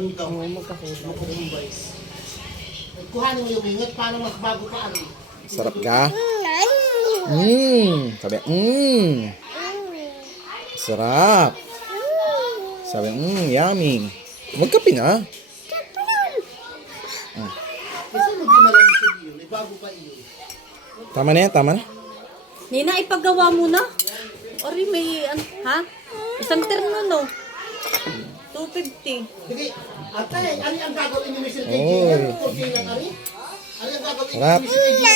Oo, magkahulog. Kuhanin mo yung ingat, paano magbago pa ano? Sarap ka? Sabi, sarap. Sabi, yummy. Magkape na. Kasi mo ginalang siya yun, may bago pa iyon. Tama na yan, tama na. Nina, ipagawa mo na. Ori, may, ha? Isang terno, no? 250. Sige, ate, ano ang gagawin ni Mr. KJ? Oy. Ano ang gagawin Sarap. ni Mr. KJ?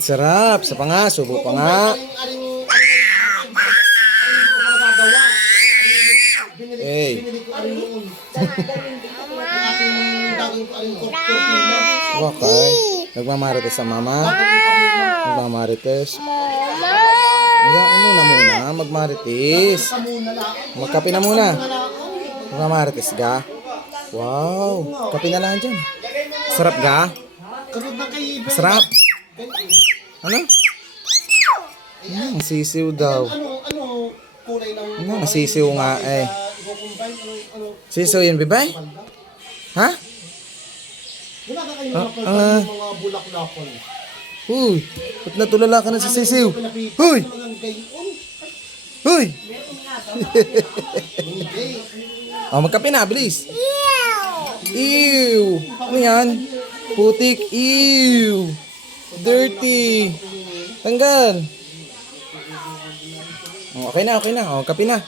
Sarap. Sa pa nga, subo pa nga. Hey. Okay. Nagmamarites sa mama. Nagmamarites. Hayaan mo na muna. Magmarites. Magkape na muna. Magmamarites ka. Wow. Kape na lang dyan. Sarap ka? Sarap. Ano? Sisiw daw. Ano kulay ng Sisiw nga eh. Sisiw yun, bibay? Ha? wala ka kayo napagpapalala ng mga bulaklakon. Uy, ba't natulala ka na sa sisiw? Uy! Uy! Oh, magkape na, bilis. Ew! Ano yan? Putik. Ew! Dirty. Tanggal. Oh, okay na, okay na. Oh, kape na.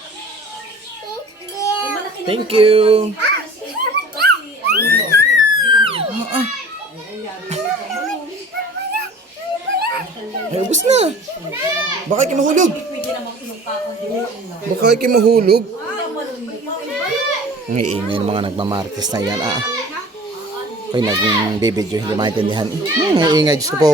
Thank you. Ay, ubos na. Baka kayo mahulog. Baka kayo mahulog. Ang iingay ng mga nagmamarites na yan. Okay, naging video, hindi maintindihan. Ang iingay, Diyos ko po.